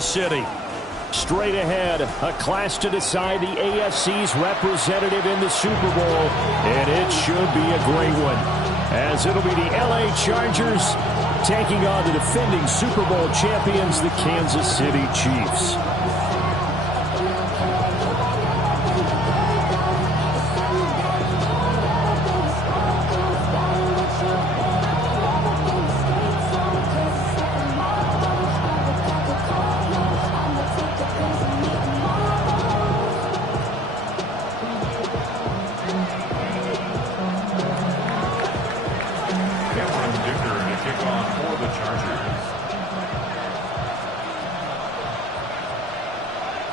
City. Straight ahead, a clash to decide the AFC's representative in the Super Bowl, and it should be a great one, as it'll be the LA Chargers taking on the defending Super Bowl champions, the Kansas City Chiefs.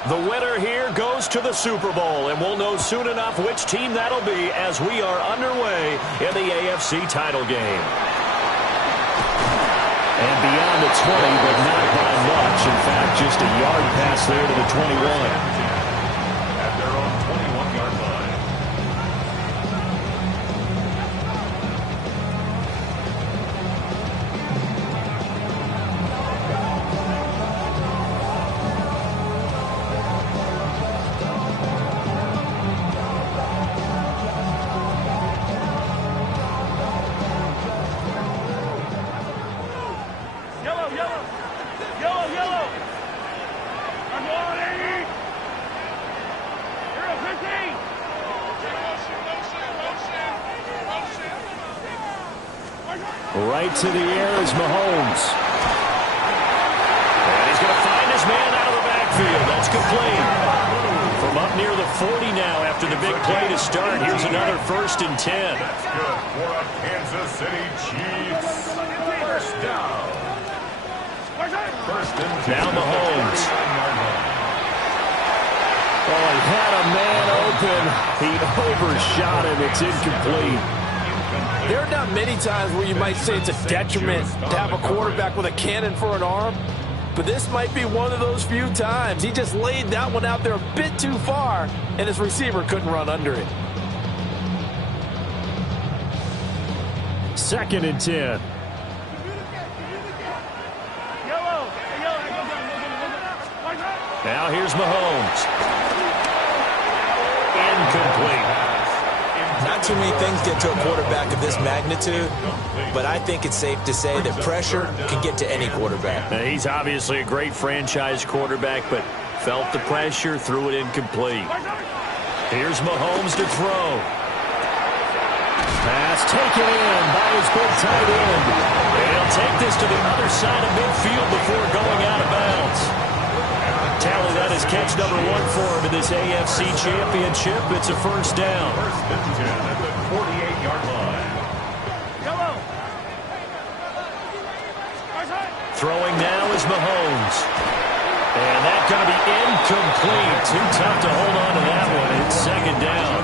The winner here goes to the Super Bowl, and we'll know soon enough which team that'll be as we are underway in the AFC title game. And beyond the 20, but not by much. In fact, just a yard pass there to the 21. At their own 21-yard line. Right to the air is Mahomes. And he's going to find his man out of the backfield. That's complete. From up near the 40 now after the big play to start. Here's another 1st and 10. That's good for a Kansas City Chiefs. First down. First and 10. Now Mahomes. Oh, he had a man open. He overshot him. It's incomplete. There are not many times where you might say it's a detriment to have a quarterback with a cannon for an arm, but this might be one of those few times. He just laid that one out there a bit too far, and his receiver couldn't run under it. 2nd and 10. Now here's Mahomes. Incomplete. Not too many things get to a quarterback of this magnitude, but I think it's safe to say that pressure can get to any quarterback. Now, he's obviously a great franchise quarterback, but felt the pressure, threw it incomplete. Here's Mahomes to throw. Pass taken in by his big tight end. And he'll take this to the other side of midfield before going out of bounds. Tally, that is catch number 1 for him in this AFC Championship. It's a first down. First and 10 at the 48-yard line. Throwing now is Mahomes. And that's going to be incomplete. Too tough to hold on to that one. It's 2nd down.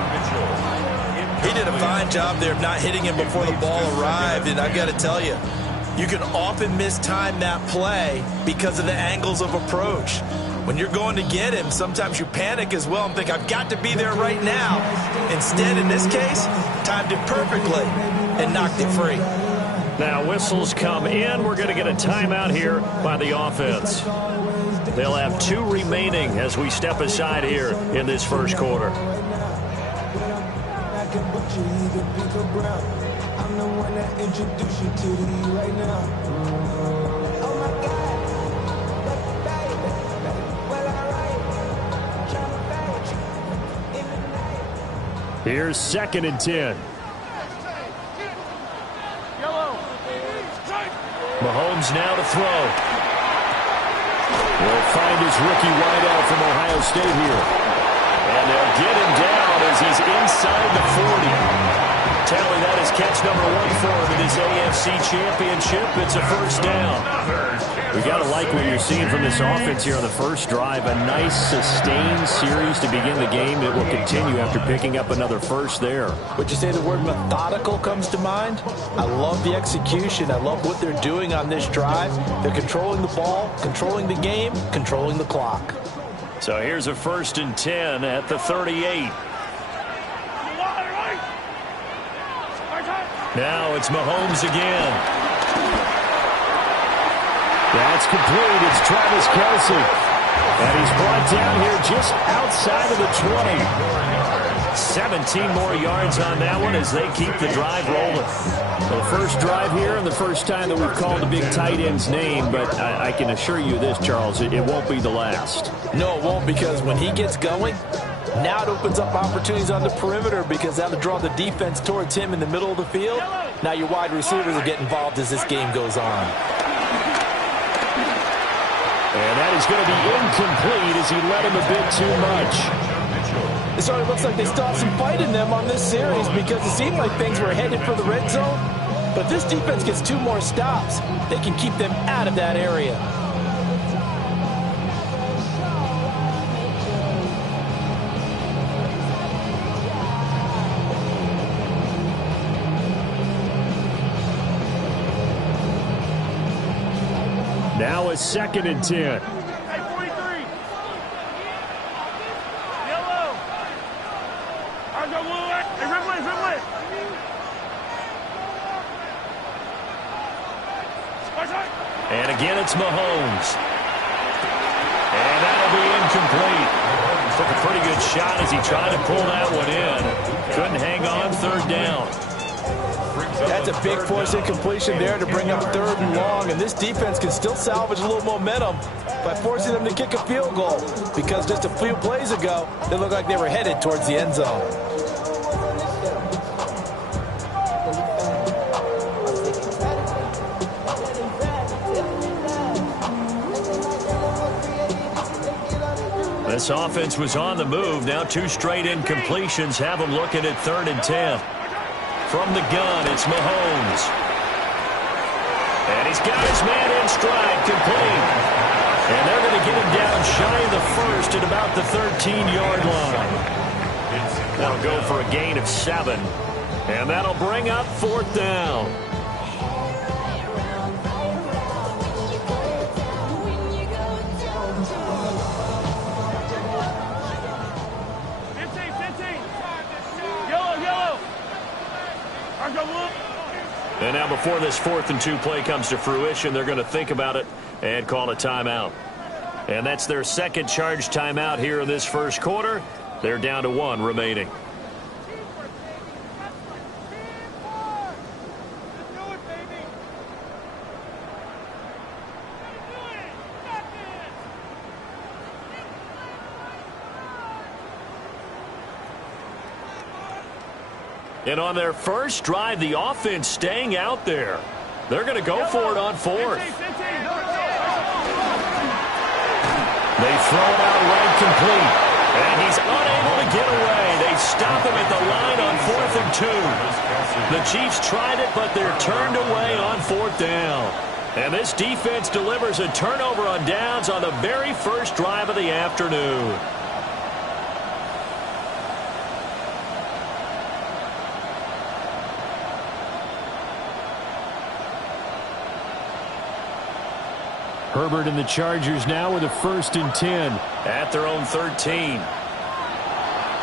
He did a fine job there of not hitting him before the ball arrived, and I've got to tell you, you can often mistime that play because of the angles of approach. When you're going to get him, sometimes you panic as well and think, I've got to be there right now. Instead, in this case, timed it perfectly and knocked it free. Now, whistles come in. We're going to get a timeout here by the offense. They'll have 2 remaining as we step aside here in this first quarter. Here's 2nd and 10. Mahomes now to throw. Will find his rookie wideout from Ohio State here. And they'll get him down as he's inside the 40. Tally, that is catch number 1 for him in this AFC Championship. It's a first down. We got to like what you're seeing from this offense here on the first drive. A nice, sustained series to begin the game that will continue after picking up another first there. Would you say the word methodical comes to mind? I love the execution. I love what they're doing on this drive. They're controlling the ball, controlling the game, controlling the clock. So here's a 1st and 10 at the 38. Now it's Mahomes again. That's complete. It's Travis Kelce. And he's brought down here just outside of the 20. 17 more yards on that one as they keep the drive rolling. Well, the first drive here and the first time that we've called the big tight end's name, but I can assure you this, Charles, it won't be the last. No, it won't, because when he gets going, now it opens up opportunities on the perimeter because that'll draw the defense towards him in the middle of the field. Now your wide receivers will get involved as this game goes on. And that is going to be incomplete as he led him a bit too much. It sort of looks like they still have some fight in them on this series because it seemed like things were headed for the red zone. But if this defense gets 2 more stops, they can keep them out of that area. Now a 2nd and 10. And again, it's Mahomes. And that'll be incomplete. Took a pretty good shot as he tried to pull that one in. Couldn't hang on, 3rd down. That's a big force incompletion there to bring up 3rd and long, and this defense can still salvage a little momentum by forcing them to kick a field goal because just a few plays ago, they looked like they were headed towards the end zone. This offense was on the move. Now 2 straight incompletions have them looking at 3rd and 10. From the gun, it's Mahomes. And he's got his man in stride, complete. And they're going to get him down shy of the 1st at about the 13-yard line. That'll go for a gain of 7. And that'll bring up 4th down. And now before this 4th and 2 play comes to fruition, they're going to think about it and call a timeout. And that's their 2nd charge timeout here in this 1st quarter. They're down to 1 remaining. And on their first drive, the offense staying out there. They're going to go for it on 4th. They throw it out right complete. And he's unable to get away. They stop him at the line on 4th and 2. The Chiefs tried it, but they're turned away on 4th down. And this defense delivers a turnover on downs on the very first drive of the afternoon. Herbert and the Chargers now with a 1st and 10. At their own 13.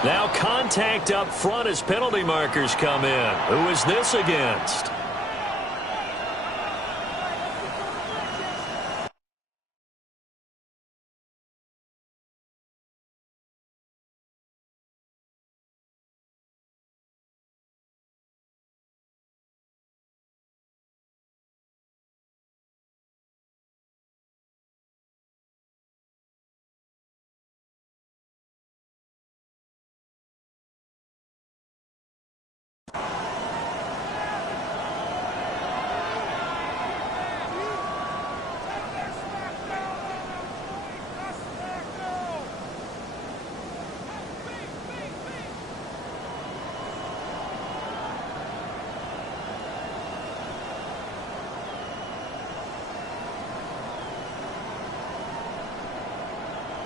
Now contact up front as penalty markers come in. Who is this against?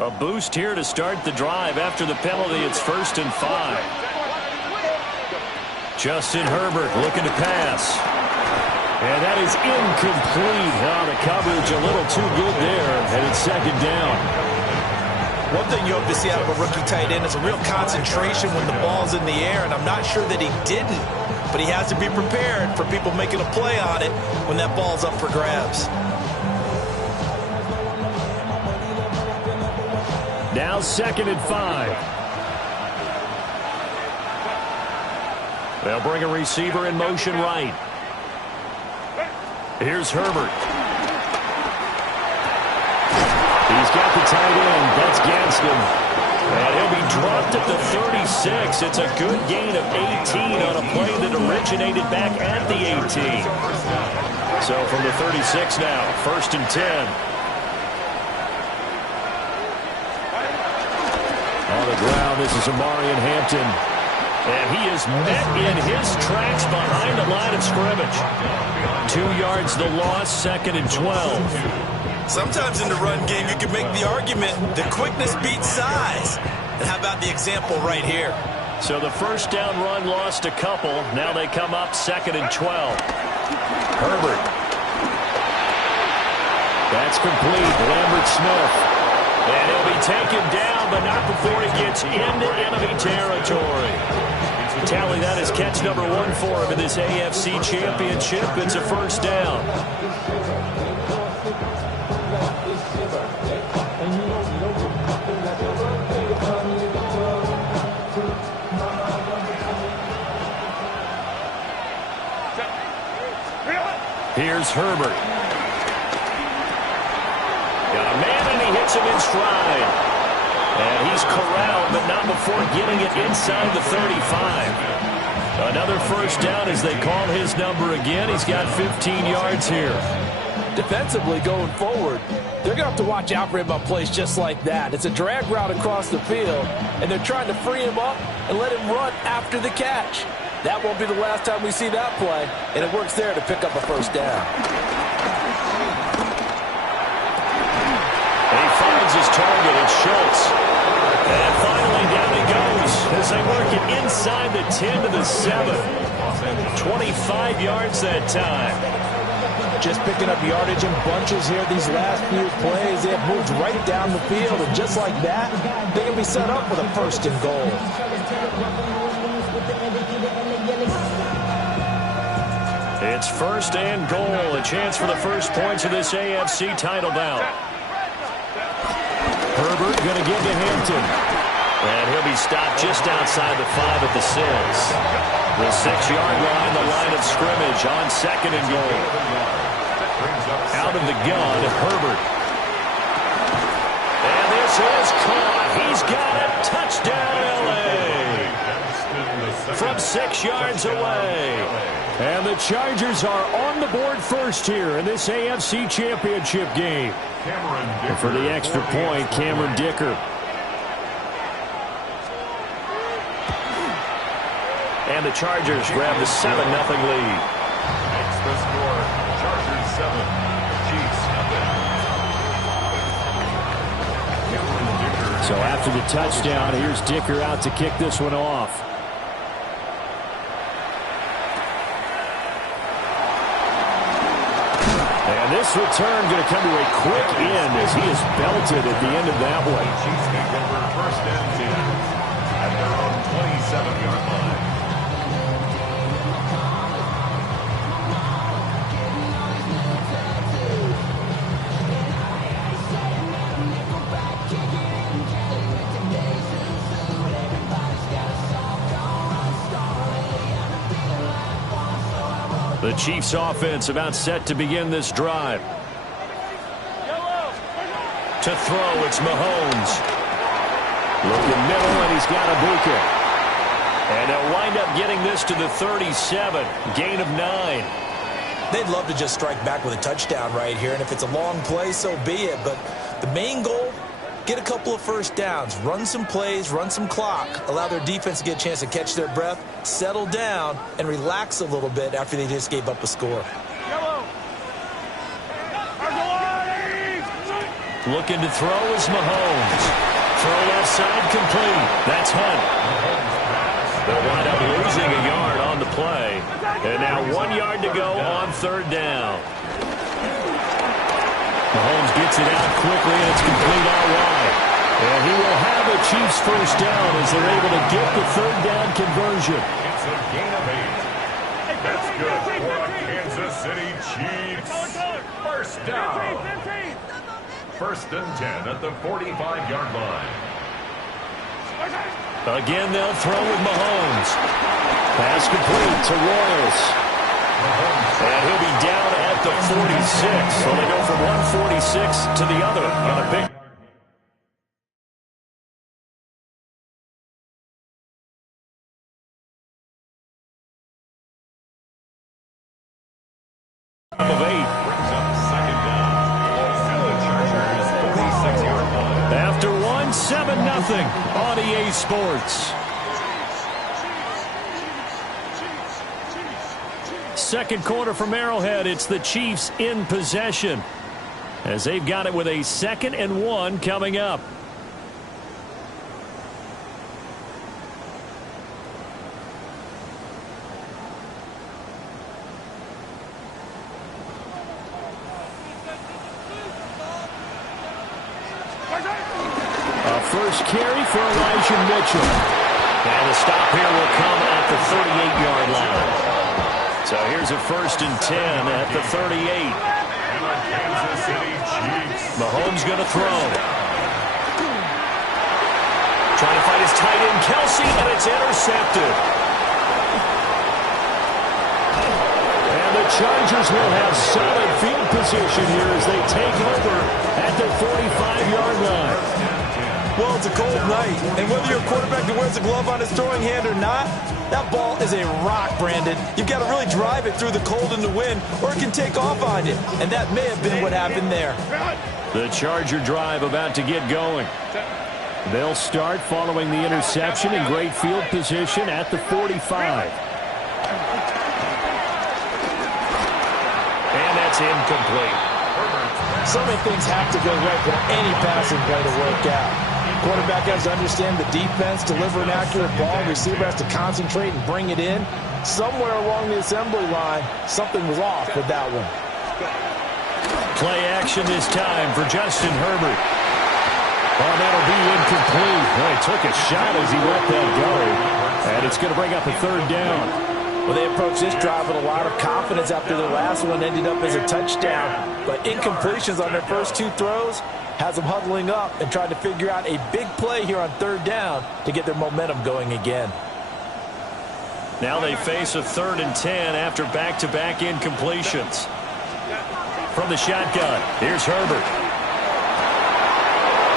A boost here to start the drive. After the penalty, it's 1st and 5. Justin Herbert looking to pass. And that is incomplete. Oh, the coverage a little too good there. And it's 2nd down. One thing you hope to see out of a rookie tight end is a real concentration when the ball's in the air, and I'm not sure that he didn't, but he has to be prepared for people making a play on it when that ball's up for grabs. Now 2nd and 5. They'll bring a receiver in motion right. Here's Herbert. He's got the tight end. That's Gadsden. And he'll be dropped at the 36. It's a good gain of 18 on a play that originated back at the 18. So from the 36 now, 1st and 10. On the ground, this is Amarian Hampton. And he is met in his tracks behind the line of scrimmage. 2 yards the loss, 2nd and 12. Sometimes in the run game, you can make the argument that quickness beats size. And how about the example right here? So the first down run lost a couple. Now they come up 2nd and 12. Herbert. That's complete. Lambert Smith. And he'll be taken down, but not before he gets into enemy territory. Tally, that is catch number 1 for him in this AFC Championship. It's a first down. Here's Herbert. Got a man, and he hits him in stride. And he's corralled, but not before getting it inside the 35. Another first down as they call his number again. He's got 15 yards here. Defensively going forward, they're going to have to watch out for him on plays just like that. It's a drag route across the field, and they're trying to free him up and let him run after the catch. That won't be the last time we see that play, and it works there to pick up a first down. He finds his target. It's Schultz. And finally down he goes as they work it inside the 10 to the 7. 25 yards that time. Just picking up yardage in bunches here these last few plays. They have moved right down the field, and just like that, they can be set up with a 1st and goal. It's 1st and goal. A chance for the first points of this AFC title bout. Herbert going to give to Hampton. And he'll be stopped just outside the 5 at the 6. The 6-yard line, the line of scrimmage on 2nd and goal. Out of the gun, Herbert. And this is caught. He's got it. Touchdown, L.A. From 6 yards away. And the Chargers are on the board first here in this AFC Championship game. And for the extra point, Cameron Dicker. And the Chargers grab the 7-0 lead. Makes the score. Chargers 7, Chiefs nothing. So after the touchdown, here's Dicker out to kick this one off. And this return going to come to a quick end as he is belted at the end of that one. Chiefs take over 1st and 10 at their own 27-yard line. The Chiefs offense about set to begin this drive. To throw, it's Mahomes. Looking middle, and he's got Ibuka. And they'll wind up getting this to the 37. Gain of 9. They'd love to just strike back with a touchdown right here, and if it's a long play, so be it. But the main goal, get a couple of first downs, run some plays, run some clock, allow their defense to get a chance to catch their breath, settle down, and relax a little bit after they just gave up a score. Looking to throw is Mahomes. Throw left side complete. That's Hunt. They'll wind up losing a yard on the play. And now 1 yard to go on 3rd down. Mahomes gets it out quickly, and it's complete out wide. And he will have a Chiefs first down as they're able to get the 3rd down conversion. It's a gain of 8. That's good for a Kansas City Chiefs. First down. first and 10 at the 45-yard line. Again, they'll throw with Mahomes. Pass complete to Royals. And he'll be down at the 46. So they go from 146 to the other on a big of 8. Brings up second down. And the Chargers 46-yard line. After 7-0 on EA Sports. Second quarter from Arrowhead. It's the Chiefs in possession as they've got it with a 2nd and 1 coming up. First carry for Elijah Mitchell. And the stop here will come at the 38-yard line. So here's a 1st and 10 at the 38. And the Kansas City Chiefs. Mahomes going to throw. Trying to find his tight end, Kelsey, and it's intercepted. And the Chargers will have solid field position here as they take over at the 45-yard line. Well, it's a cold night, and whether you're a quarterback that wears a glove on his throwing hand or not, that ball is a rock, Brandon. You've got to really drive it through the cold and the wind, or it can take off on you, and that may have been what happened there. The Charger drive about to get going. They'll start following the interception in great field position at the 45. And that's incomplete. So many things have to go right for any passing play to work out. Quarterback has to understand the defense, deliver an accurate ball. Receiver has to concentrate and bring it in. Somewhere along the assembly line, something was off with that one. Play action this time for Justin Herbert. Oh, that'll be incomplete. Well, he took a shot as he let that go. And it's going to bring up a 3rd down. Well, they approached this drive with a lot of confidence after their last one ended up as a touchdown. But incompletions on their first 2 throws has them huddling up and trying to figure out a big play here on 3rd down to get their momentum going again. Now they face a 3rd and 10 after back-to-back incompletions. From the shotgun, here's Herbert.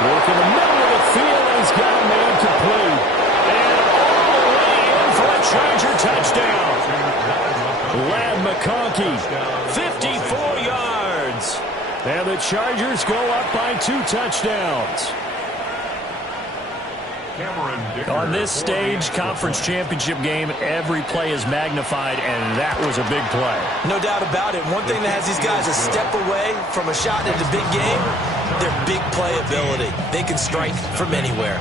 Work in the middle of the field, and he's got a man complete. And all the way in for a Charger touchdown. Ladd McConkey, 54 yards. And the Chargers go up by 2 touchdowns. On this stage, conference championship game, every play is magnified, and that was a big play. No doubt about it. One thing that has these guys a step away from a shot into big game, their big play ability. They can strike from anywhere.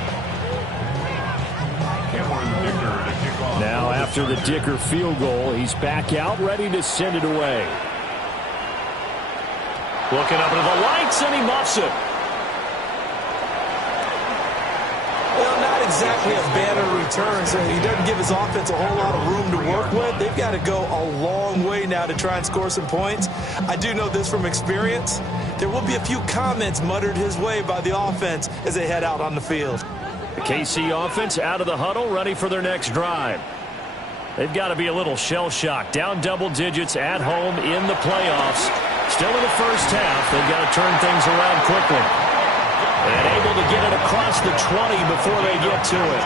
Now after the Dicker field goal, he's back out, ready to send it away. Looking up into the lights, and he muffs it. Well, not exactly a banner return, so he doesn't give his offense a whole lot of room to work with. They've got to go a long way now to try and score some points. I do know this from experience. There will be a few comments muttered his way by the offense as they head out on the field. The KC offense out of the huddle, ready for their next drive. They've got to be a little shell-shocked. Down double digits at home in the playoffs. Still in the first half. They've got to turn things around quickly. And able to get it across the 20 before they get to it.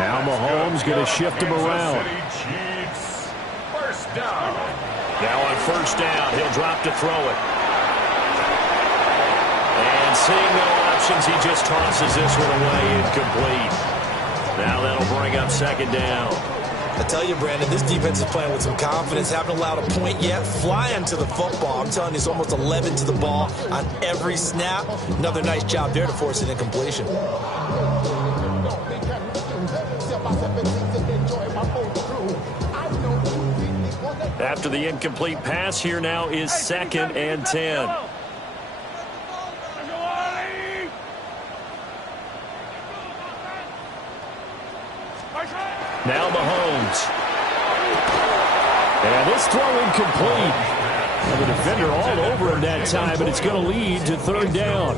Now Mahomes going to shift him around. Now on 1st down, he'll drop to throw it. And seeing no options, he just tosses this one away, incomplete. Now that'll bring up 2nd down. I tell you, Brandon, this defense is playing with some confidence. Haven't allowed a point yet. Flying to the football. I'm telling you, it's almost 11 to the ball on every snap. Another nice job there to force an incompletion. After the incomplete pass, here now is 2nd and 10. Now Mahomes. And this throw incomplete. Well, the defender all over him that time, but it's going to lead to third down.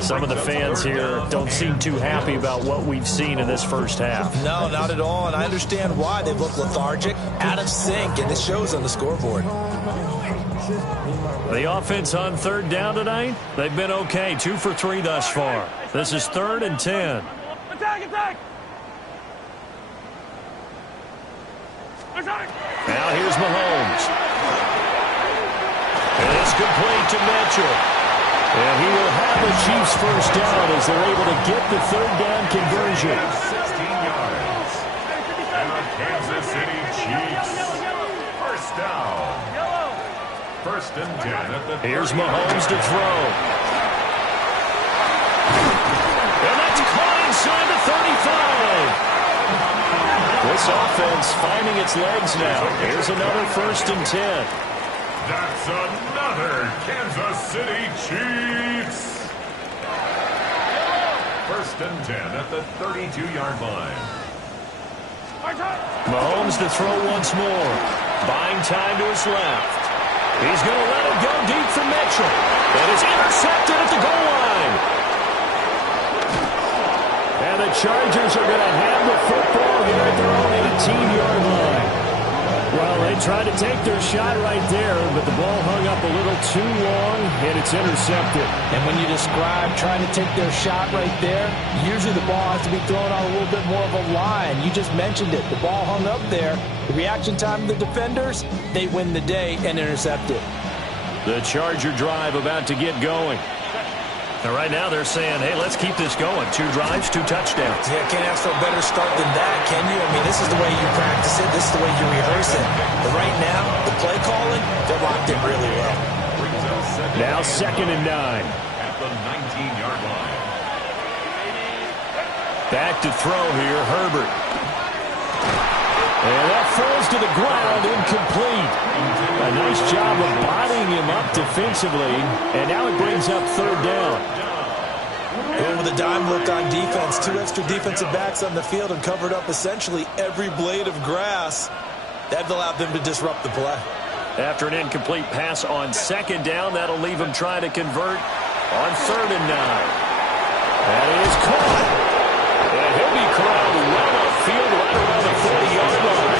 Some of the fans here don't seem too happy about what we've seen in this first half. No, not at all, and I understand why. They look lethargic, out of sync, and it shows on the scoreboard. The offense on third down tonight, they've been okay. 2 for 3 thus far. This is 3rd and 10. Attack! Now here's Mahomes. And it's complete to Mitchell. And he will have the Chiefs first down as they're able to get the third down conversion. 16 yards. And the Kansas City Chiefs. First down. 1st and 10 at the Here's Mahomes to throw. And that's caught inside the 35. This offense finding its legs now. Here's another 1st and 10. That's another Kansas City Chiefs. 1st and 10 at the 32-yard line. Mahomes to throw once more. Buying time to his left. He's going to let it go deep for Mitchell. And it's intercepted at the goal line. And the Chargers are going to have the football here at their own 18-yard line. Well, they tried to take their shot right there, but the ball hung up a little too long, and it's intercepted. And when you describe trying to take their shot right there, usually the ball has to be thrown on a little bit more of a line. You just mentioned it. The ball hung up there. The reaction time of the defenders, they win the day and intercept it. The Charger drive about to get going. And right now they're saying, hey, let's keep this going. 2 drives, 2 touchdowns. Yeah, can't ask for a better start than that, can you? I mean, this is the way you practice it. This is the way you rehearse it. But right now, the play calling, they're locked in really well. Now 2nd and 9. At the 19-yard line. Back to throw here, Herbert. And that falls to the ground, incomplete. A nice job of bodying him up defensively, and now it brings up third down. Going with a dime look on defense, 2 extra defensive backs on the field and covered up essentially every blade of grass. That allowed them to disrupt the play. After an incomplete pass on 2nd down, that'll leave him trying to convert on 3rd and 9. That is caught. And he'll be corralled well upfield right around the 40-yard line.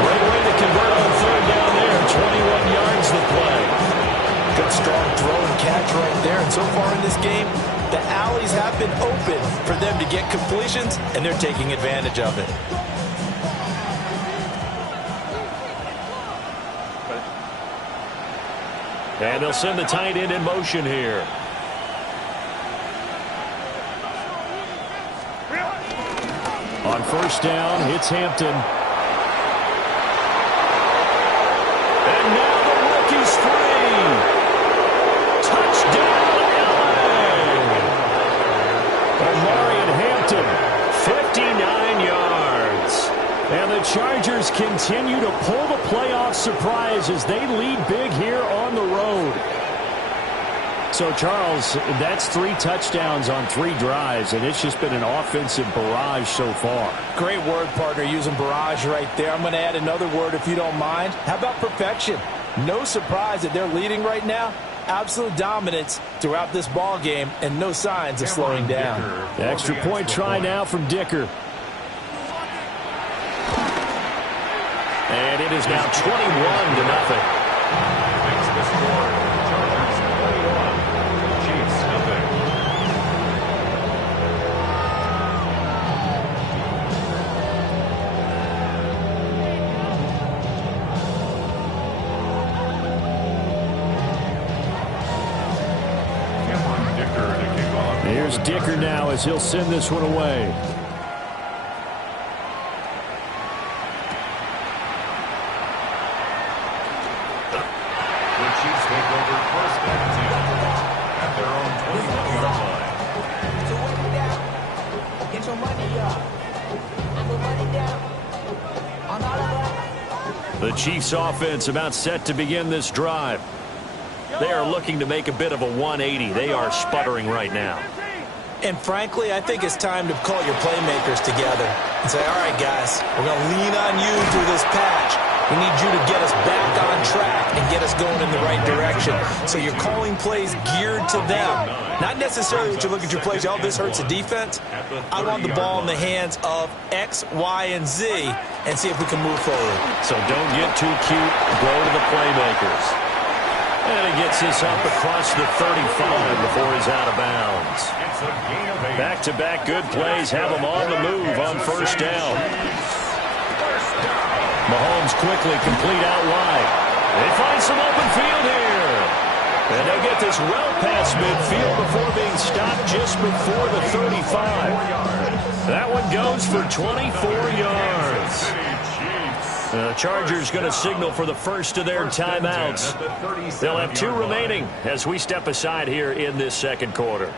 Great way to convert on 3rd down there. 21 yards the play. Good strong throw and catch right there. And so far in this game, the alleys have been open for them to get completions, and they're taking advantage of it. And they'll send the tight end in motion here. On 1st down, it's Hampton. And now the rookie's free. Touchdown, LA. Omarion Hampton. 59 yards. And the Chargers continue to pull the playoff surprise as they lead big here on the road. So, Charles, that's 3 touchdowns on 3 drives, and it's just been an offensive barrage so far. Great word, partner, using barrage right there. I'm going to add another word if you don't mind. How about perfection? No surprise that they're leading right now. Absolute dominance throughout this ball game, and no signs of slowing down. The extra point try now from Dicker. And it is now 21-0. Makes the score. Chargers 21. Chiefs nothing. Dicker to kick off. Here's Dicker now as he'll send this one away. Chiefs take over 1st and 10 at their own 21-yard line. So what we got? Get your money up. Put money down. On all of us. The Chiefs offense about set to begin this drive. They are looking to make a bit of a 180. They are sputtering right now. And frankly, I think it's time to call your playmakers together and say, all right, guys, we're going to lean on you through this patch. We need you to get us back on track and get us going in the right direction. So you're calling plays geared to them. Not necessarily what you look at your plays, oh, this hurts the defense. I want the ball in the hands of X, Y, and Z and see if we can move forward. So don't get too cute. Go to the playmakers. And he gets this up across the 35 before he's out of bounds. Back-to-back good plays have him on the move on first down. Mahomes quickly complete out wide. They find some open field here. And they'll get this well past midfield before being stopped just before the 35. That one goes for 24 yards. The Chargers going to signal for the first of their timeouts. They'll have 2 remaining as we step aside here in this second quarter.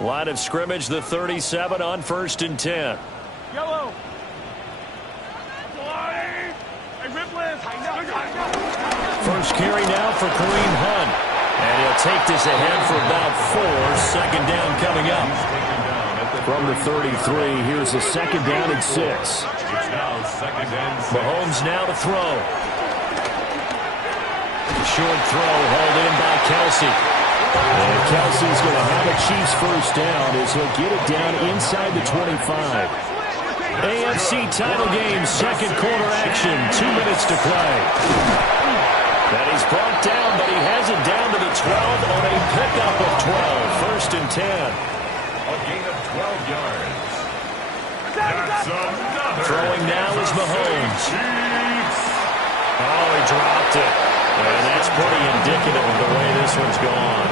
Line of scrimmage, the 37 on 1st and 10. Yellow. First carry now for Kareem Hunt. And he'll take this ahead for about 4. Second down coming up. From the 33, here's a second down and 6. Mahomes now to throw. Short throw hauled in by Kelsey. And Kelsey's going to have a Chiefs first down as he'll get it down inside the 25. AFC title game, second quarter action, 2 minutes to play. And he's brought down, but he has it down to the 12 on a pickup of 12. First and 10. A gain of 12 yards. That's another. Throwing now is Mahomes. Oh, he dropped it. And that's pretty indicative of the way this one's gone.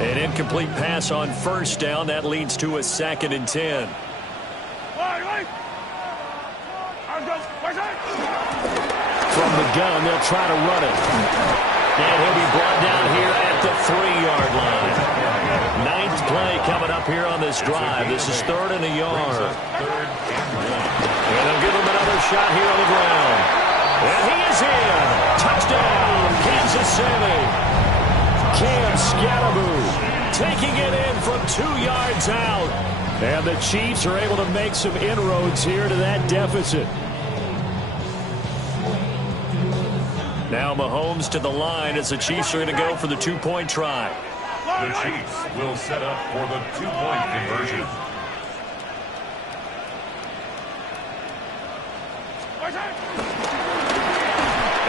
An incomplete pass on first down. That leads to a second and 10. From the gun, they'll try to run it. And he'll be brought down here at the 3-yard line. 9th play coming up here on this drive. This is 3rd and a yard. And they'll give him another shot here on the ground. And he is in. Touchdown, Kansas City. Cam Scalaboo taking it in from 2 yards out. And the Chiefs are able to make some inroads here to that deficit. Now Mahomes to the line as the Chiefs are going to go for the 2-point try. The Chiefs will set up for the 2-point conversion.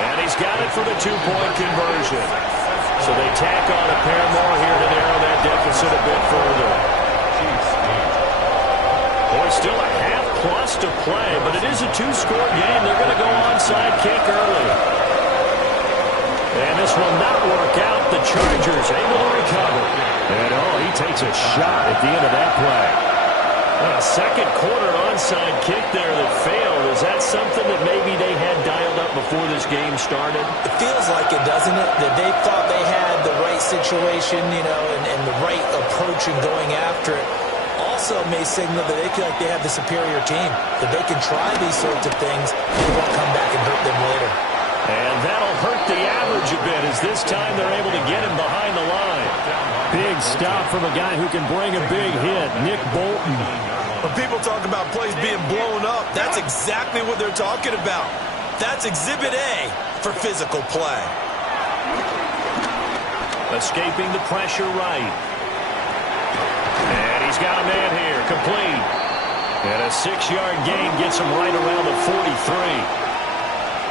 And he's got it for the 2-point conversion. So they tack on a pair more here to narrow that deficit a bit further. Boy, still a half-plus to play, but it is a 2-score game. They're going to go onside kick early. And this will not work out. The Chargers able to recover. And he takes a shot at the end of that play. A second quarter onside kick there that failed. Is that something that maybe they had dialed up before this game started? It feels like it, doesn't it? That they thought they had the right situation, and the right approach in going after it. Also may signal that they feel like they have the superior team, that they can try these sorts of things and it won't come back and hurt them later. And that'll hurt the average a bit as this time they're able to get him behind the line. Big stop from a guy who can bring a big hit, Nick Bolton. When people talk about plays being blown up, that's exactly what they're talking about. That's Exhibit A for physical play. Escaping the pressure right. And he's got a man here, complete. And a 6-yard gain gets him right around the 43.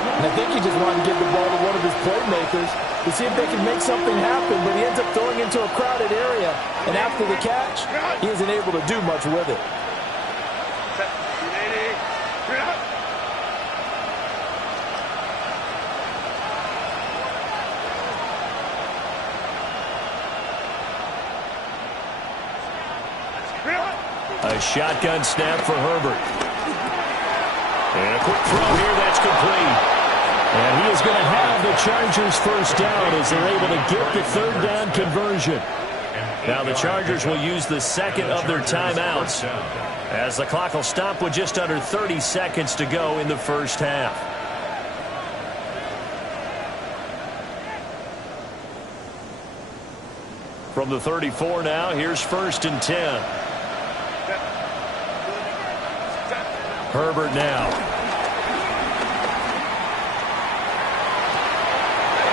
And I think he just wanted to give the ball to one of his playmakers to see if they can make something happen, but he ends up throwing into a crowded area. And after the catch, he isn't able to do much with it. A shotgun snap for Herbert. And a quick throw here, that's complete. And he is going to have the Chargers first down as they're able to get the 3rd down conversion. Now the Chargers will use the second of their timeouts as the clock will stop with just under 30 seconds to go in the first half. From the 34 now, here's 1st and 10. Herbert now.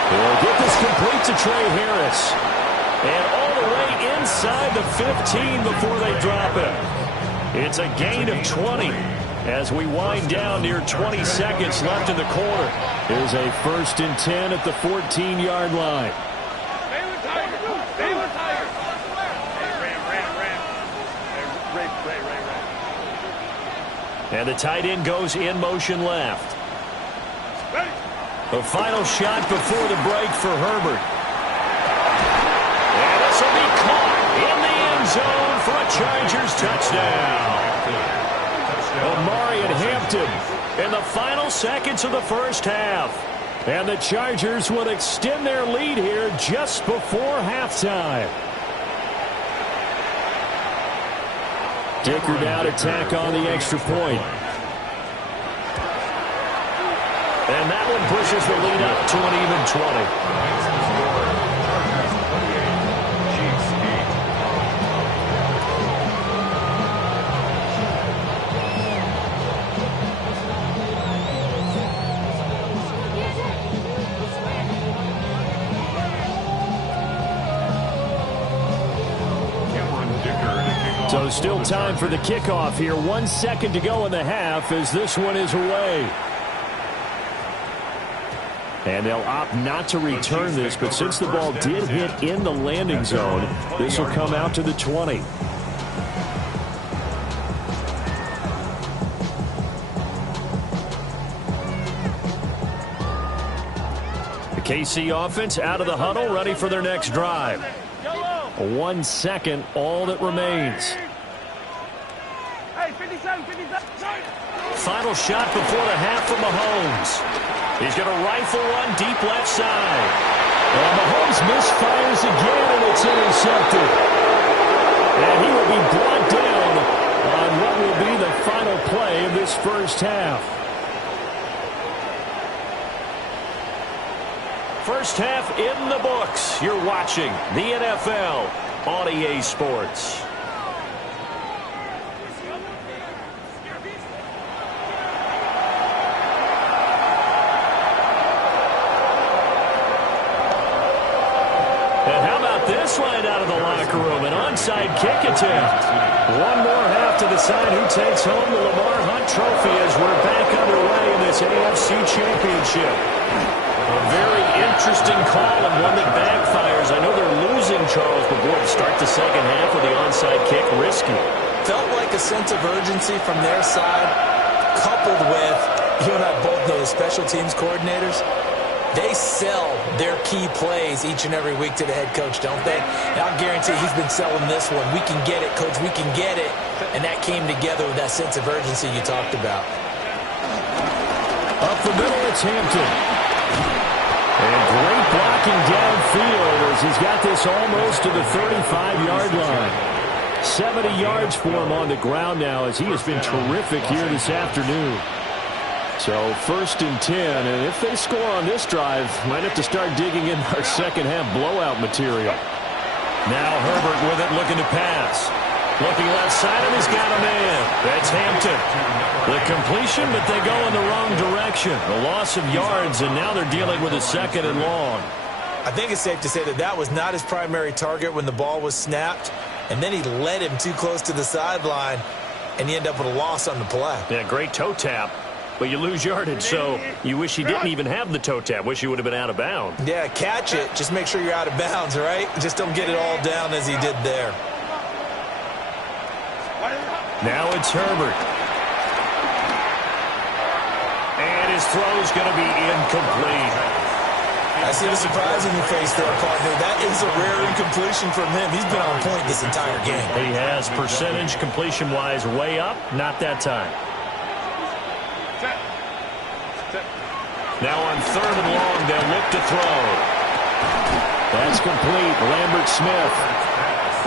He'll get this complete to Trey Harris. And all the way inside the 15 before they drop it. It's a gain of 20 as we wind down near 20 seconds left in the quarter. Here's a 1st and 10 at the 14-yard line. And the tight end goes in motion left. The final shot before the break for Herbert. And this will be caught in the end zone for a Chargers touchdown. Omarion Hampton in the final seconds of the first half. And the Chargers will extend their lead here just before halftime. Dicker now to tack on the extra point. And that one pushes the lead up to an even 20. So still time for the kickoff here. 1 second to go in the half as this one is away. And they'll opt not to return this, but since the ball did hit in the landing zone, this will come out to the 20. The KC offense out of the huddle, ready for their next drive. 1 second, all that remains. Final shot before the half from Mahomes. He's going to rifle one deep left side. And Mahomes misfires again, and it's intercepted. And he will be brought down on what will be the final play of this first half. First half in the books. You're watching the NFL on EA Sports. And how about this right out of the locker room? An onside kick attempt. One more half to decide who takes home the Lamar Hunt Trophy as we're back underway in this AFC Championship. A very interesting call and one that backfires. I know they're losing, Charles, but boy, to start the second half with the onside kick, risky. Felt like a sense of urgency from their side, coupled with, you and I both know the special teams coordinators, they sell their key plays each and every week to the head coach, don't they? And I'll guarantee he's been selling this one. We can get it, coach, we can get it. And that came together with that sense of urgency you talked about. Up the middle, it's Hampton. And great blocking downfield as he's got this almost to the 35-yard line. 70 yards for him on the ground now as he has been terrific here this afternoon. So 1st and 10, and if they score on this drive, might have to start digging in our second half blowout material. Now Herbert with it, looking to pass. Looking left side, and he's got a man. That's Hampton. The completion, but they go in the wrong direction. A loss of yards, and now they're dealing with a 2nd and long. I think it's safe to say that that was not his primary target when the ball was snapped, and then he led him too close to the sideline, and you end up with a loss on the play. Yeah, great toe tap, but you lose yardage, so you wish he didn't even have the toe tap. Wish he would have been out of bounds. Yeah, catch it. Just make sure you're out of bounds, all right? Just don't get it all down as he did there. Now it's Herbert. And his throw's going to be incomplete. I see the surprise in your face there, partner. That is a rare incompletion from him. He's been on point this entire game. He has, percentage completion-wise, way up. Not that time. Now on 3rd and long, they'll look to throw. That's complete. Lambert Smith.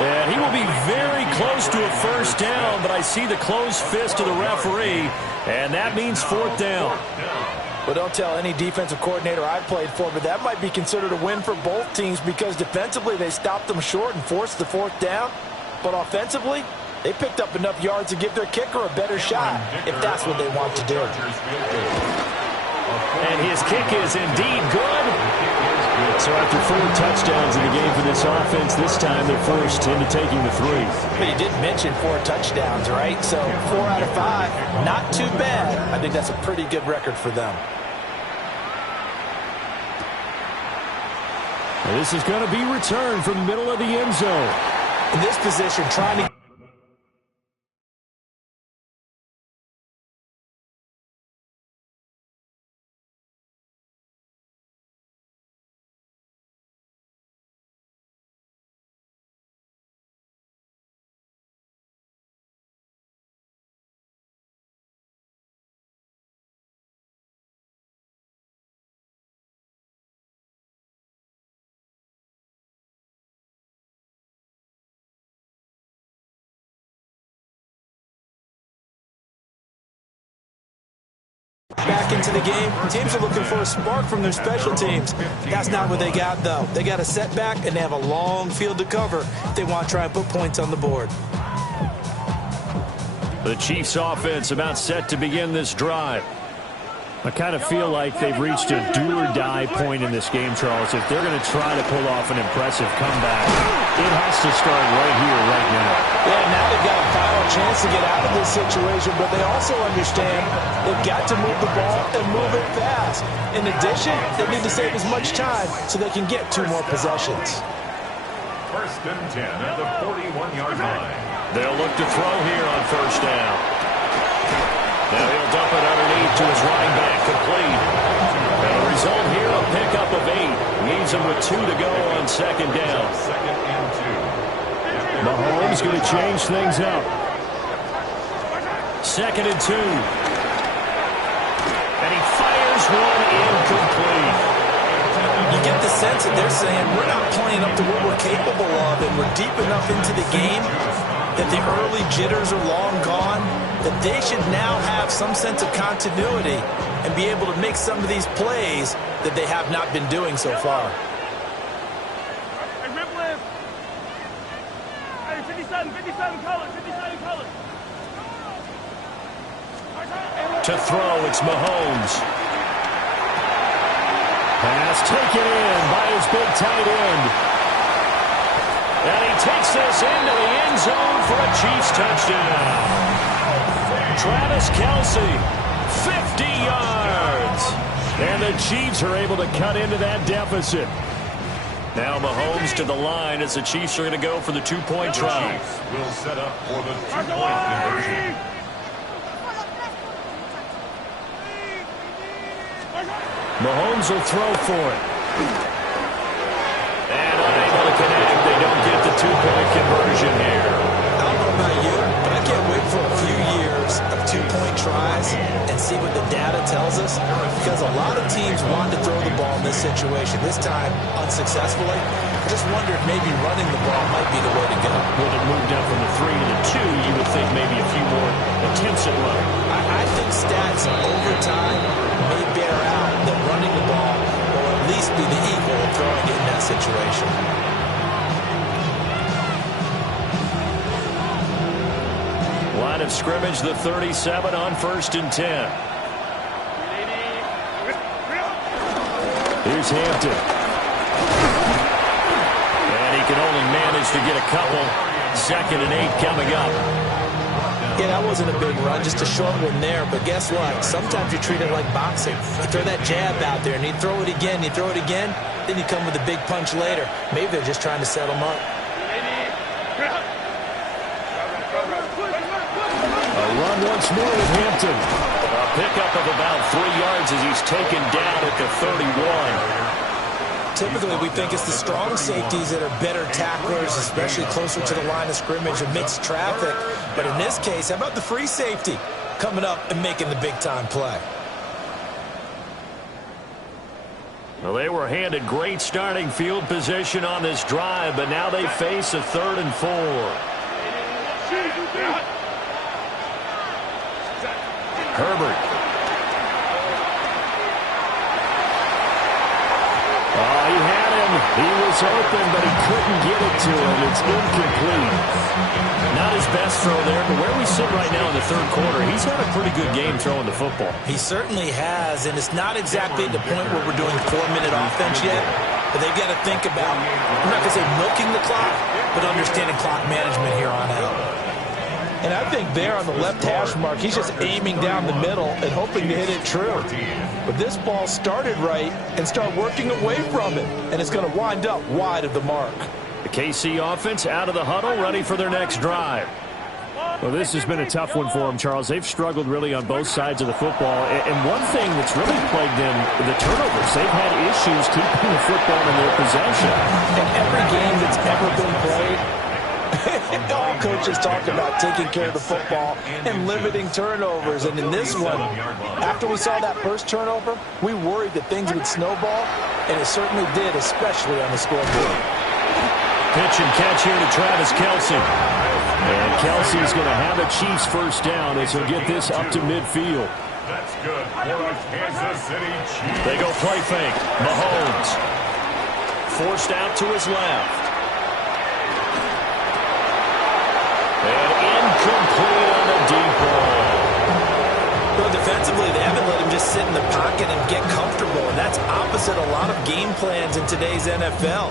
And he will be very close to a first down, but I see the closed fist of the referee, and that means 4th down. Well, don't tell any defensive coordinator I've played for, but that might be considered a win for both teams because defensively they stopped them short and forced the fourth down. But offensively, they picked up enough yards to give their kicker a better shot if that's what they want to do. And his kick is indeed good. So after 4 touchdowns in the game for this offense, this time they're forced into taking the 3. But you did mention 4 touchdowns, right? So 4 out of 5, not too bad. I think that's a pretty good record for them. And this is going to be returned from the middle of the end zone. In this position, trying to... Back into the game, teams are looking for a spark from their special teams. That's not what they got, though. They got a setback, and they have a long field to cover if they want to try and put points on the board. The Chiefs offense about set to begin this drive. I kind of feel like they've reached a do-or-die point in this game, Charles. If they're going to try to pull off an impressive comeback, it has to start right here, right now. Yeah, now they've got a final chance to get out of this situation, but they also understand they've got to move the ball and move it fast. In addition, they need to save as much time so they can get 2 more possessions. 1st and 10 at the 41-yard line. They'll look to throw here on 1st down. Now he'll dump it underneath to his running back, complete. And the result here, a pickup of 8. Leaves him with 2 to go on 2nd down. 2nd and 2. Mahomes going to change things up. 2nd and 2. And he fires one incomplete. You get the sense that they're saying we're not playing up to what we're capable of, and we're deep enough into the game that the early jitters are long gone, that they should now have some sense of continuity and be able to make some of these plays that they have not been doing so far. Hey, 57 colors. To throw, it's Mahomes. Pass taken in by his big tight end. And he takes this into the end zone for a Chiefs touchdown. Travis Kelce, 50 yards. And the Chiefs are able to cut into that deficit. Now Mahomes to the line as the Chiefs are going to go for the 2-point try. Chiefs will set up for the 2-point conversion. Mahomes will throw for it. And unable to connect. They don't get the 2-point conversion here. I don't know about you, but I can't wait for a few years of 2-point tries and see what the data tells us, because a lot of teams want to throw the ball in this situation, this time unsuccessfully. I just wonder if maybe running the ball might be the way to go. With it moved up from the 3 to the 2, you would think maybe a few more attempts at running. I think stats over time may bear out that running the ball will at least be the equal of throwing it in that situation. Line of scrimmage, the 37 on 1st and 10. Here's Hampton. And he can only manage to get a couple. 2nd and 8 coming up. Yeah, that wasn't a big run, just a short one there. But guess what? Sometimes you treat it like boxing. You throw that jab out there, and you throw it again, then you come with a big punch later. Maybe they're just trying to set them up. A run once more with Hampton. A pickup of about 3 yards as he's taken down at the 31. Typically, we think it's the strong safeties that are better tacklers, especially closer to the line of scrimmage amidst traffic. But in this case, how about the free safety coming up and making the big-time play? Well, they were handed great starting field position on this drive, but now they face a 3rd and 4. Herbert. was open, but he couldn't get it to him. It's incomplete. Not his best throw there, but where we sit right now in the third quarter, he's had a pretty good game throwing the football. He certainly has, and it's not exactly the point where we're doing 4-minute offense yet, but they've got to think about, I'm not going to say milking the clock, but understanding clock management here on out. And I think there on the left hash mark, he's just aiming down the middle and hoping to hit it true. But this ball started right and started working away from it, and it's going to wind up wide of the mark. The KC offense out of the huddle, ready for their next drive. Well, this has been a tough one for them, Charles. They've struggled really on both sides of the football. And one thing that's really plagued them, the turnovers. They've had issues keeping the football in their possession. In every game that's ever been played, all coaches talk about taking care of the football and limiting turnovers. And in this one, after we saw that first turnover, we worried that things would snowball, and it certainly did, especially on the scoreboard. Pitch and catch here to Travis Kelce. And Kelsey's going to have a Chiefs first down as he'll get this up to midfield. That's good for a Kansas City Chiefs. They go play fake. Mahomes forced out to his left. And incomplete on the deep ball. Well, defensively, they haven't let him just sit in the pocket and get comfortable, and that's opposite a lot of game plans in today's NFL.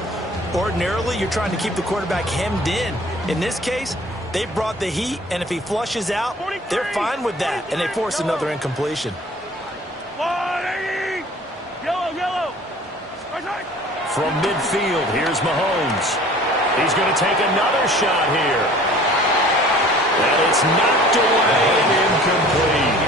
Ordinarily, you're trying to keep the quarterback hemmed in. In this case, they brought the heat, and if he flushes out, they're fine with that, and they force another incompletion. Yellow. From midfield, here's Mahomes. He's going to take another shot here. And it's knocked away and incomplete.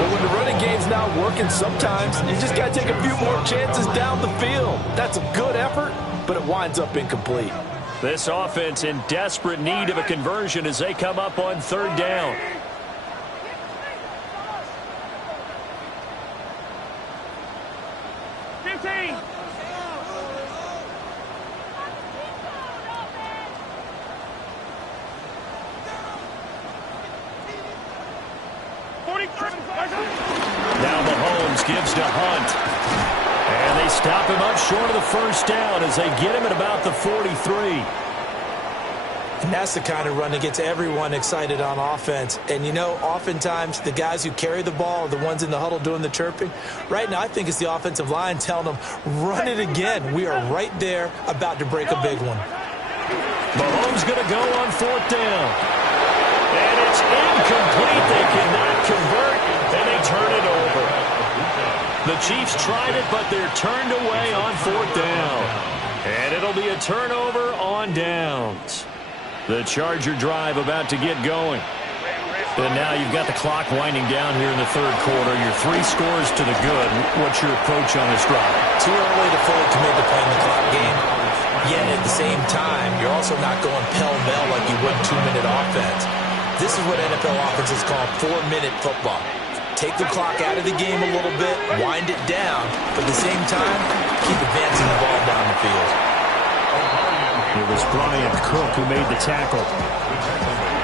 Well, when the running game's not working, sometimes you just got to take a few more chances down the field. That's a good effort, but it winds up incomplete. This offense in desperate need of a conversion as they come up on third down. Now Mahomes gives to Hunt. And they stop him up short of the first down as they get him at about the 43. And that's the kind of run that gets everyone excited on offense. And, you know, oftentimes the guys who carry the ball are the ones in the huddle doing the chirping. Right now, I think it's the offensive line telling them, run it again. We are right there about to break a big one. Mahomes going to go on fourth down. And it's incomplete. They cannot convert, and they turn it over. The Chiefs tried it, but they're turned away on fourth down. And it'll be a turnover on downs. The Charger drive about to get going. And now you've got the clock winding down here in the third quarter. You're 3 scores to the good. What's your approach on this drive? Too early to fully commit to playing the clock game. Yet at the same time, you're also not going pell-mell like you would 2-minute offense. This is what NFL offenses call 4-minute football. Take the clock out of the game a little bit, wind it down, but at the same time, keep advancing the ball down the field. It was Brian Cook who made the tackle.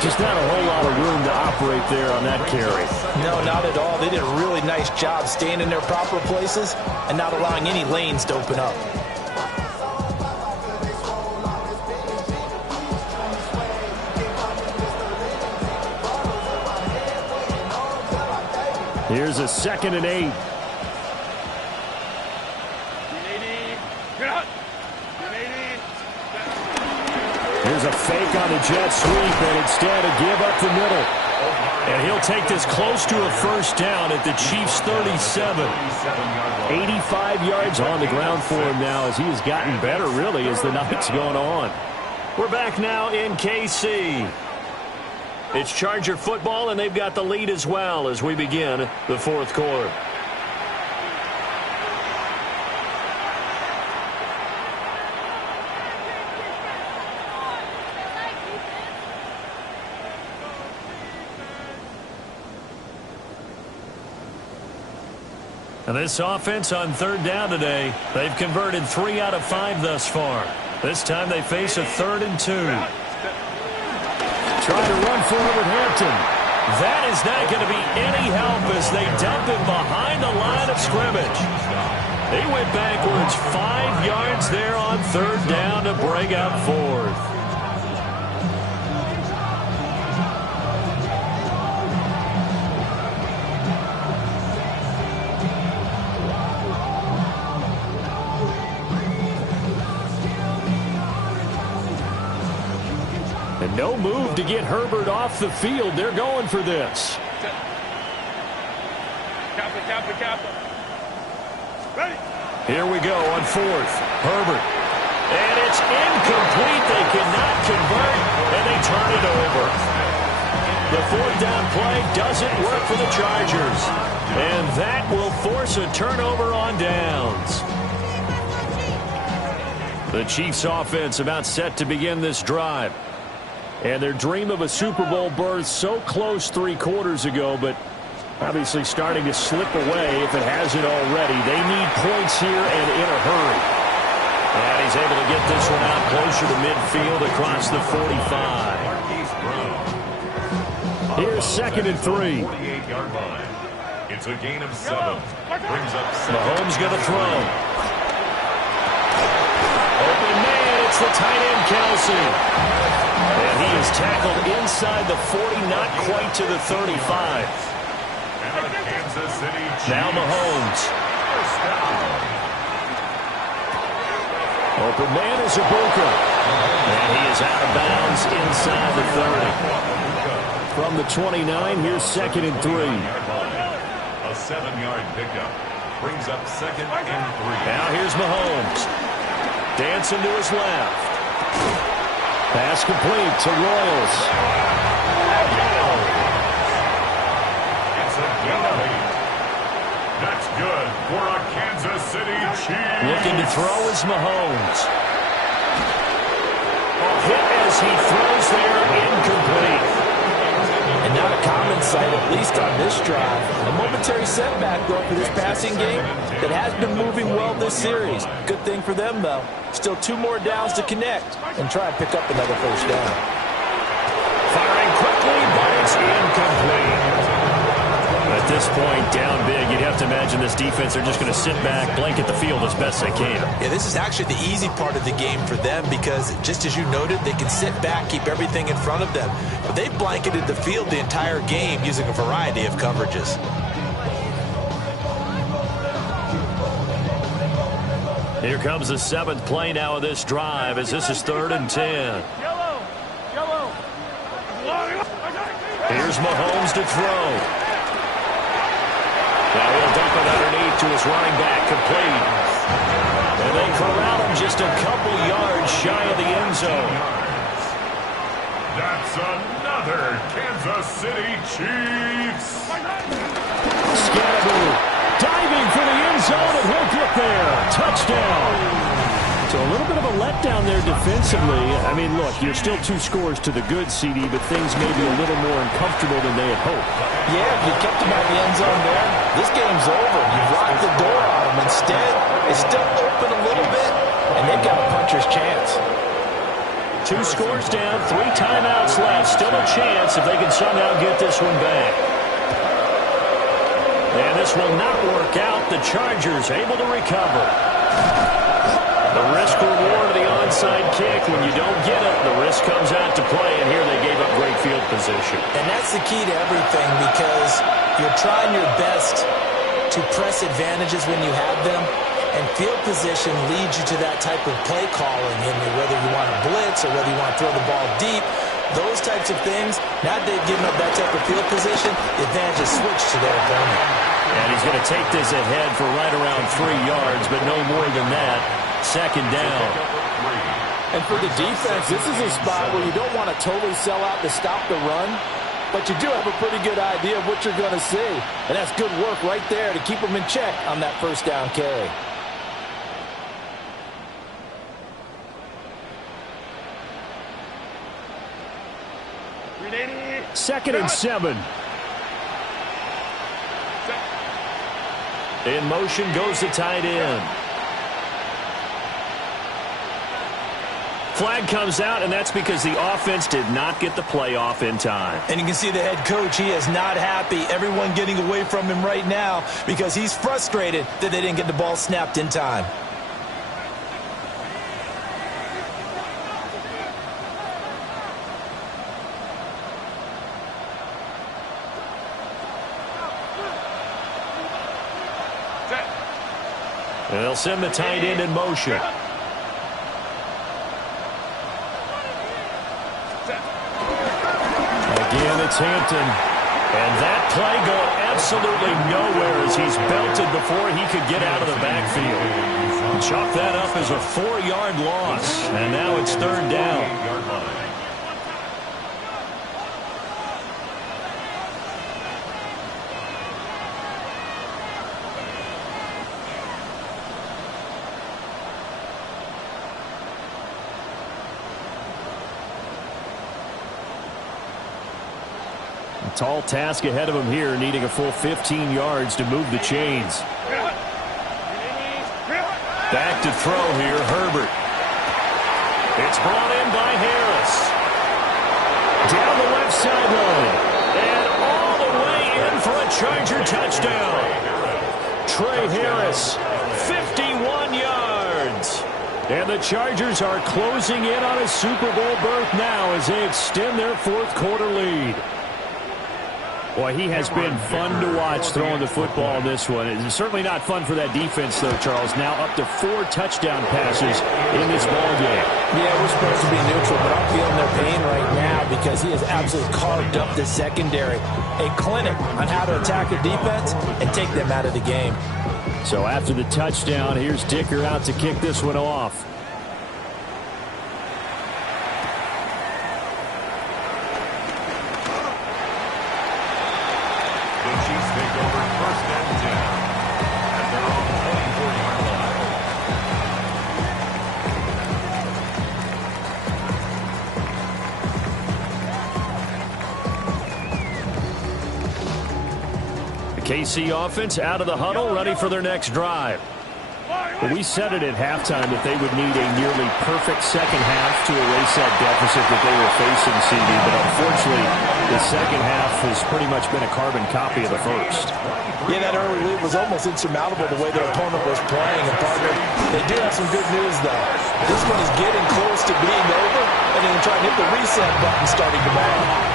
Just not a whole lot of room to operate there on that carry. No, not at all. They did a really nice job staying in their proper places and not allowing any lanes to open up. Here's a 2nd and 8. Here's a fake on the jet sweep, and instead a give up the middle. And he'll take this close to a first down at the Chiefs' 37. 85 yards on the ground for him now as he has gotten better, really, as the night's going on. We're back now in KC. It's Charger football, and they've got the lead as well as we begin the fourth quarter. And this offense on third down today, they've converted 3 out of 5 thus far. This time they face a 3rd and 2. Trying to run for it with Hampton. That is not going to be any help as they dump him behind the line of scrimmage. They went backwards 5 yards there on 3rd down to break up 4th. And no move to get Herbert off the field. They're going for this. Ready. Here we go on 4th. Herbert. And it's incomplete. They cannot convert, and they turn it over. The 4th down play doesn't work for the Chargers. And that will force a turnover on downs. The Chiefs offense about set to begin this drive. And their dream of a Super Bowl berth so close 3 quarters ago, but obviously starting to slip away if it hasn't already. They need points here and in a hurry. And he's able to get this one out closer to midfield across the 45. Here's 2nd and 3. 48-yard line. It's a gain of 7. Brings up 7. Mahomes going to throw. Open man, it's the tight end Kelsey. And he is tackled inside the 40, not quite to the 35. Kansas City Chiefs. Now Mahomes. First down. Open man is Ibuka. And he is out of bounds inside the 30. From the 29, here's 2nd and 3. A 7-yard pickup. Brings up 2nd and 3. Now here's Mahomes. Dancing to his left. Pass complete to Royals. It's a gain of 8. That's good for a Kansas City Chiefs. Looking to throw is Mahomes. Hit as he throws there, incomplete. And not a common sight, at least on this drive. A momentary setback, though, for this passing game that has been moving well this series. Good thing for them, though. Still 2 more downs to connect and try and pick up another 1st down. Firing quickly, but it's incomplete. At this point, down big, you'd have to imagine this defense are just going to sit back, blanket the field as best they can. Yeah, this is actually the easy part of the game for them because, just as you noted, they can sit back, keep everything in front of them. But they've blanketed the field the entire game using a variety of coverages. Here comes the 7th play now of this drive as this is 3rd and 10. Yellow. Here's Mahomes to throw. Now he'll dump it underneath to his running back, complete. And they corral him just a couple yards shy of the end zone. That's another Kansas City Chiefs. Scatterboo diving for the end zone, and he'll get there. Touchdown. So a little bit of a letdown there defensively. I mean, look, you're still 2 scores to the good, CD, but things may be a little more uncomfortable than they had hoped. Yeah, if you kept him out of the end zone there, this game's over. You've locked the door on him. Instead, it's still open a little bit, and they've got a puncher's chance. 2 scores down, 3 timeouts left. Still a chance if they can somehow get this one back. And this will not work out. The Chargers able to recover. The risk reward of the onside kick. When you don't get it, the risk comes out to play, and here they gave up great field position. And that's the key to everything because you're trying your best to press advantages when you have them, and field position leads you to that type of play calling, and whether you want to blitz or whether you want to throw the ball deep, those types of things, now they've given up that type of field position, the advantage is switched to their opponent. And he's going to take this ahead for right around 3 yards, but no more than that. 2nd down. And for the defense, this is a spot where you don't want to totally sell out to stop the run, but you do have a pretty good idea of what you're going to see. And that's good work right there to keep them in check on that 1st down carry. Ready. 2nd and 7. In motion goes the tight end. Flag comes out, and that's because the offense did not get the play off in time. And you can see the head coach, he is not happy. Everyone getting away from him right now because he's frustrated that they didn't get the ball snapped in time. And they'll send the tight end in motion. Again, it's Hampton. And that play going absolutely nowhere as he's belted before he could get out of the backfield. Chalk that up as a 4-yard loss. And now it's third down. Tall task ahead of him here, needing a full 15 yards to move the chains. Back to throw here, Herbert. It's brought in by Harris. Down the left sideline. And all the way in for a Charger touchdown. Trey Harris, 51 yards. And the Chargers are closing in on a Super Bowl berth now as they extend their fourth quarter lead. Boy, he has been fun to watch throwing the football in this one. It's certainly not fun for that defense, though, Charles. Now up to 4 touchdown passes in this ballgame. Yeah, we're supposed to be neutral, but I'm feeling their pain right now because he has absolutely carved up the secondary. A clinic on how to attack a defense and take them out of the game. So after the touchdown, here's Dicker out to kick this one off. KC offense out of the huddle, ready for their next drive. Well, we said it at halftime that they would need a nearly perfect second half to erase that deficit that they were facing, CD, but unfortunately, the second half has pretty much been a carbon copy of the first. Yeah, that early lead was almost insurmountable the way their opponent was playing. And partner, they do have some good news, though. This one is getting close to being over, and then trying to hit the reset button starting tomorrow.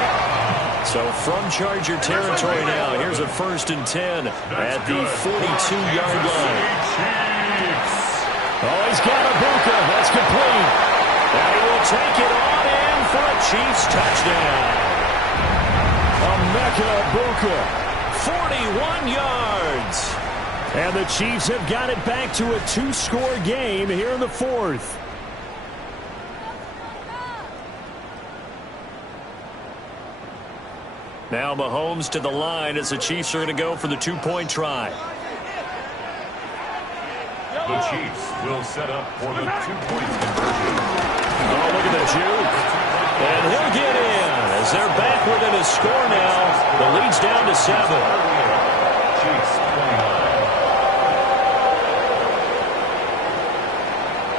So from Charger territory now, here's a 1st and 10 at the 42-yard line. Oh, he's got Ibuka. That's complete. And he will take it on in for a Chiefs touchdown. Emeka Ibuka, 41 yards. And the Chiefs have got it back to a 2-score game here in the fourth. Now Mahomes to the line as the Chiefs are going to go for the 2-point try. The Chiefs will set up for the 2-point conversion. Oh, look at the juke. And he'll get in as they're back within a score now. The lead's down to 7. Chiefs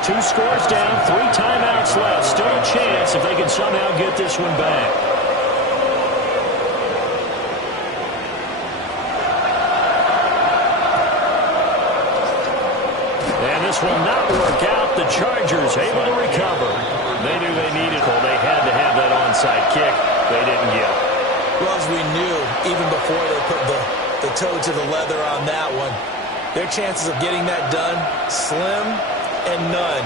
29. 2 scores down, 3 timeouts left. Still a chance if they can somehow get this one back. This will not work out. The Chargers able to recover. They knew they needed it. They had to have that onside kick. They didn't get it. Well, as we knew, even before they put the toe to the leather on that one, their chances of getting that done, slim and none.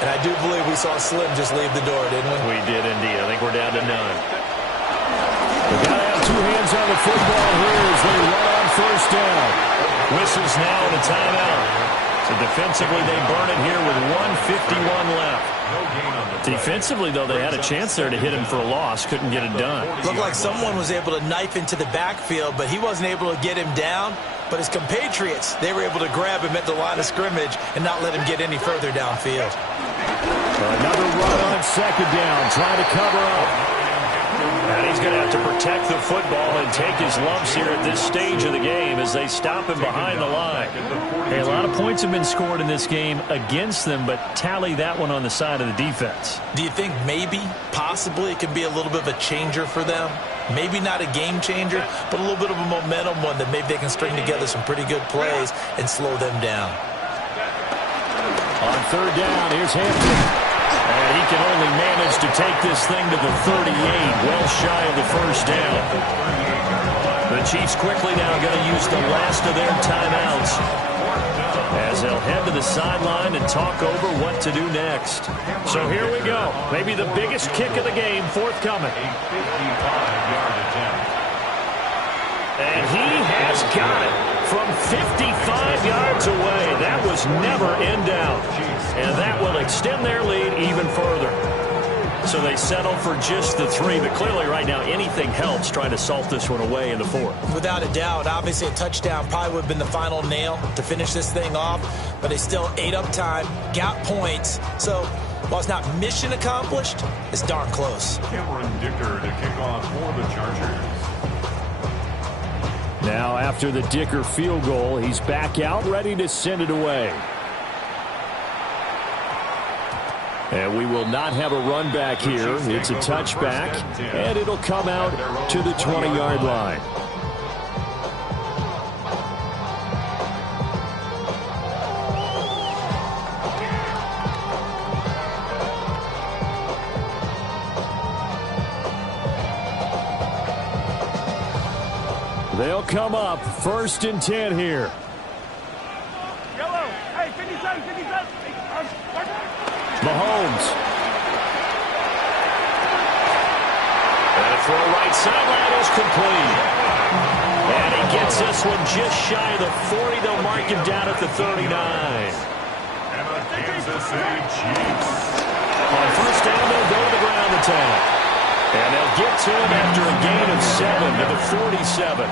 And I do believe we saw Slim just leave the door, didn't we? We did indeed. I think we're down to none. They've got to have 2 hands on the football here as they run on 1st down. Whistles now and a timeout. So defensively, they burn it here with 1:51 left. Defensively, though, they had a chance there to hit him for a loss. Couldn't get it done. Looked like someone was able to knife into the backfield, but he wasn't able to get him down. But his compatriots, they were able to grab him at the line of scrimmage and not let him get any further downfield. Another run on 2nd down, trying to cover up. And he's going to have to protect the football and take his lumps here at this stage of the game as they stop him behind the line. Hey, a lot of points have been scored in this game against them, but tally that one on the side of the defense. Do you think maybe, possibly, it can be a little bit of a changer for them? Maybe not a game changer, but a little bit of a momentum one that maybe they can string together some pretty good plays and slow them down. On third down, here's Hampton. And he can only manage to take this thing to the 38, well shy of the first down. The Chiefs quickly now going to use the last of their timeouts as they'll head to the sideline and talk over what to do next. So here we go. Maybe the biggest kick of the game forthcoming. And he has got it from 55 yards away. That was never in doubt. And that will extend their lead even further. So they settle for just the 3, but clearly right now anything helps trying to salt this one away in the 4th. Without a doubt, obviously a touchdown probably would have been the final nail to finish this thing off, but they still ate up time, got points. So while it's not mission accomplished, it's darn close. Cameron Dicker to kick off for the Chargers. Now after the Dicker field goal, he's back out ready to send it away. And we will not have a run back here. It's a touchback, and it'll come out to the 20-yard line. They'll come up 1st and 10 here. Yellow. Hey, 57, 57. Mahomes. And a throw right sideline is complete. And he gets this one just shy of the 40. They'll mark him down at the 39. And the Kansas City Chiefs. On first down, they'll go to the ground attack. And they'll get to him after a gain of 7 to the 47.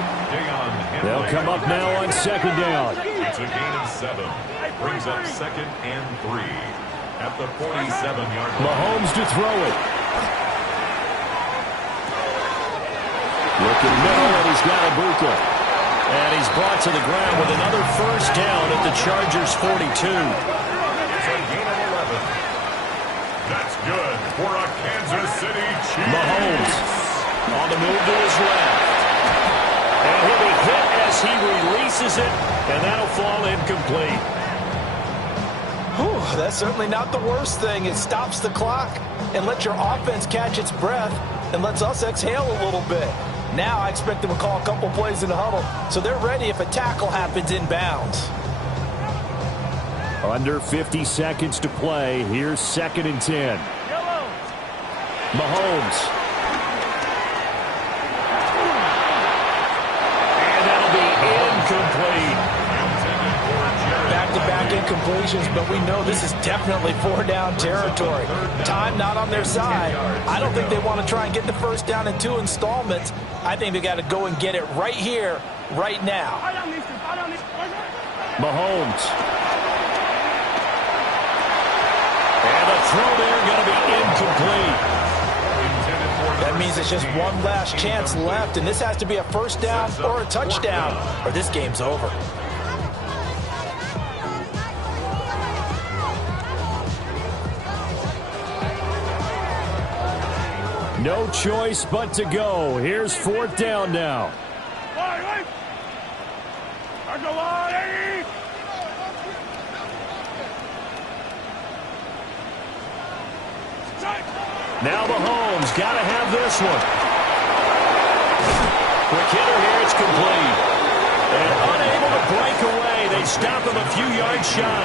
They'll come up now on 2nd down. It's a gain of 7. Brings up 2nd and 3. At the 47-yard line. Mahomes to throw it. Looking middle, and he's got Ibuka. And he's brought to the ground with another first down at the Chargers' 42. It's a gain of 11. That's good for a Kansas City Chiefs. Mahomes on the move to his left. And he'll be hit as he releases it, and that'll fall incomplete. Whew, that's certainly not the worst thing. It stops the clock and lets your offense catch its breath and lets us exhale a little bit. Now I expect them to call a couple plays in the huddle, so they're ready if a tackle happens inbounds. Under 50 seconds to play. Here's 2nd and 10. Mahomes. And that'll be incomplete. Back-to-back incompletions, but we know this is definitely 4-down territory. Time not on their side. I don't think they want to try and get the first down in 2 installments. I think they got to go and get it right here, right now. Mahomes. And the throw there going to be incomplete. That means it's just one last chance left, and this has to be a first down or a touchdown, or this game's over. No choice but to go. Here's 4th down now. Now Mahomes got to have this one. Quick hitter here, it's complete. And unable to break away, they stop him a few yards shy.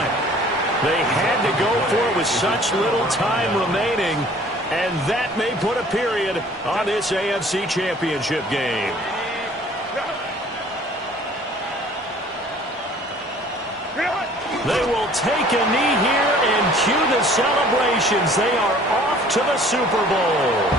They had to go for it with such little time remaining, and that may put a period on this AFC Championship game. They will take a knee here and cue the celebrations. They are off to the Super Bowl.